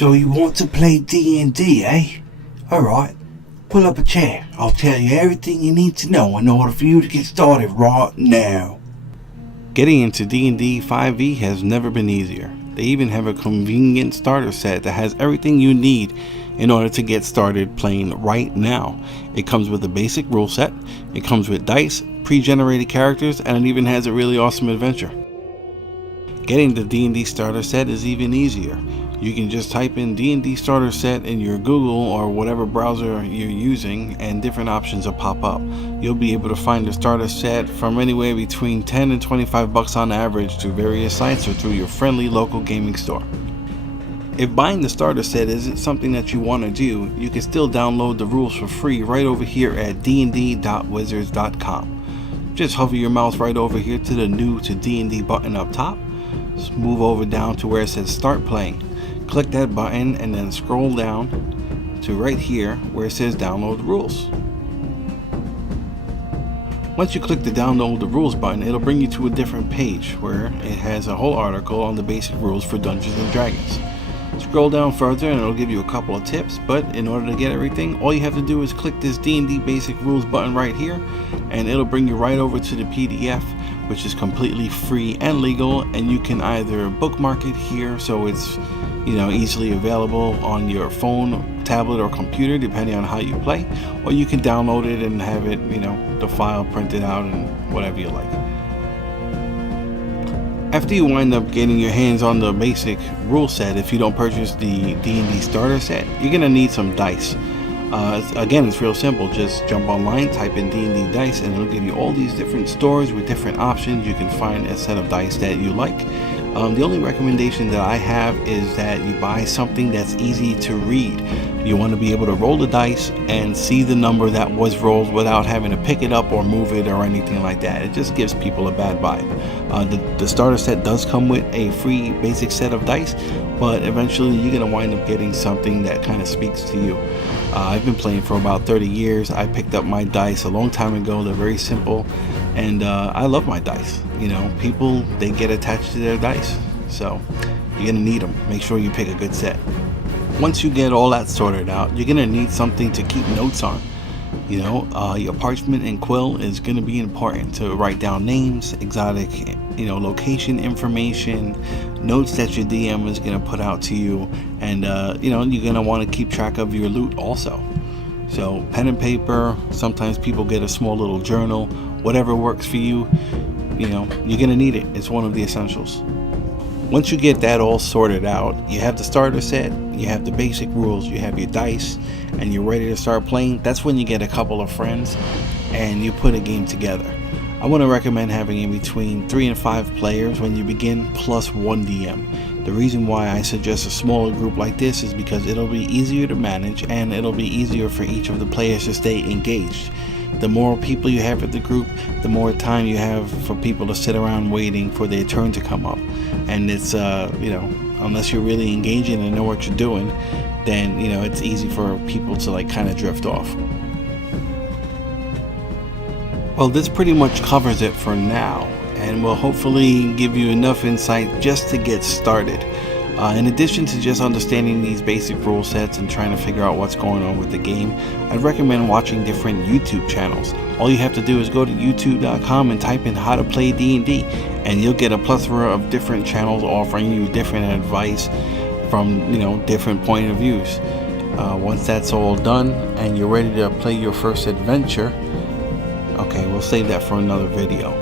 So you want to play D&D, eh? Alright, pull up a chair. I'll tell you everything you need to know in order for you to get started right now. Getting into D&D 5e has never been easier. They even have a convenient starter set that has everything you need in order to get started playing right now. It comes with a basic rule set, it comes with dice, pre-generated characters, and it even has a really awesome adventure. Getting the D&D starter set is even easier. You can just type in D&D starter set in your Google or whatever browser you're using and different options will pop up. You'll be able to find the starter set from anywhere between $10 and $25 on average through various sites or through your friendly local gaming store. If buying the starter set isn't something that you want to do, you can still download the rules for free right over here at dnd.wizards.com. Just hover your mouse right over here to the new to D&D button up top. Just move over down to where it says start playing. Click that button and then scroll down to right here where it says download the rules. Once you click the download the rules button, it'll bring you to a different page where it has a whole article on the basic rules for Dungeons and Dragons. Scroll down further and it'll give you a couple of tips, but in order to get everything, all you have to do is click this D&D basic rules button right here and it'll bring you right over to the PDF, which is completely free and legal, and you can either bookmark it here so it's easily available on your phone, tablet, or computer depending on how you play, or you can download it and have it, the file printed out and whatever you like. After you wind up getting your hands on the basic rule set, if you don't purchase the D&D starter set, you're gonna need some dice. Again, it's real simple. Just jump online, type in D&D dice, and it'll give you all these different stores with different options. You can find a set of dice that you like. The only recommendation that I have is that you buy something that's easy to read. You want to be able to roll the dice and see the number that was rolled without having to pick it up or move it or anything like that. It just gives people a bad vibe. The starter set does come with a free basic set of dice, but eventually you're going to wind up getting something that kind of speaks to you. I've been playing for about 30 years. I picked up my dice a long time ago. They're very simple, and I love my dice. People, they get attached to their dice, so you're gonna need them. Make sure you pick a good set. Once you get all that sorted out, you're gonna need something to keep notes on. Your parchment and quill is gonna be important to write down names, exotic, location information, notes that your DM is gonna put out to you, and you're gonna want to keep track of your loot also. So pen and paper. Sometimes people get a small little journal. Whatever works for you. You're gonna need it. It's one of the essentials. Once you get that all sorted out, you have the starter set, you have the basic rules, you have your dice, and you're ready to start playing. That's when you get a couple of friends and you put a game together. I want to recommend having in between 3 and 5 players when you begin, plus 1 DM. The reason why I suggest a smaller group like this is because it'll be easier to manage and it'll be easier for each of the players to stay engaged. The more people you have at the group, the more time you have for people to sit around waiting for their turn to come up. And it's, unless you're really engaging and know what you're doing, then, it's easy for people to kind of drift off. Well, this pretty much covers it for now, and will hopefully give you enough insight just to get started. In addition to just understanding these basic rule sets and trying to figure out what's going on with the game, I'd recommend watching different YouTube channels. All you have to do is go to youtube.com and type in how to play D&D, and you'll get a plethora of different channels offering you different advice from different point of views. Once that's all done and you're ready to play your first adventure, okay, we'll save that for another video.